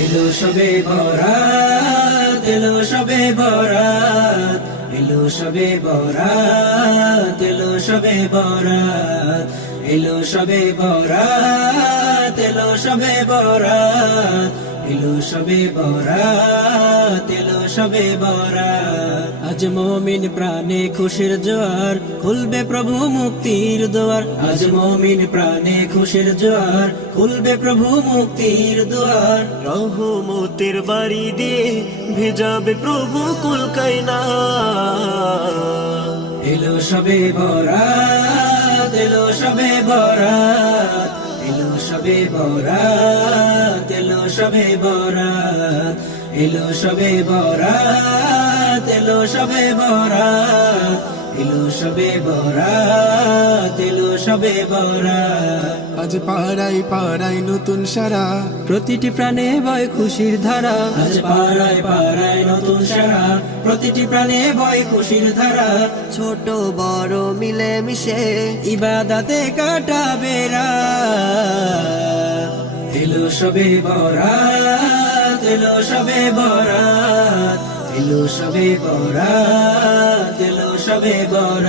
এলো সবে বরাত, এলো সবে বরাত, এলো সবে বরাত, এলো সবে বরাত, এলো সবে বরাত, এলো সবে বরাত, এলো সবে বরাত, এলো সবে বরাত। আজ মুমিন প্রাণে খুশির জোয়ার, খুলবে প্রভু মুক্তির দুয়ার। আজ মুমিন প্রাণে খুশির জোয়ার, খুলবে প্রভু মুক্তির দুয়ার। রহমতের বাড়ি দিয়ে ভেজাবে প্রভু কুল কায়না। এলো সবে বরাত, এলো সবে বরাত, এলো সবে বরাত, এলো সবে বরাত, এলো সবে বরাত, এলো সবে বরাত, এলো সবে বরাত, এলো সবে বরাত। আজ পাড়ায় পাড়ায় নতুন সারা, প্রতিটি প্রাণে বয় খুশির ধারা। আজ পাড়ায় পাড়ায় নতুন সারা, প্রতিটি প্রাণে বয় খুশির ধারা। ছোট বড় মিলে মিশে ইবাদতে কাটাবে রাত। এলো সবে বরাত, এলো সবে বরাত, এলো সবে বরাত, এলো সবে বরাত।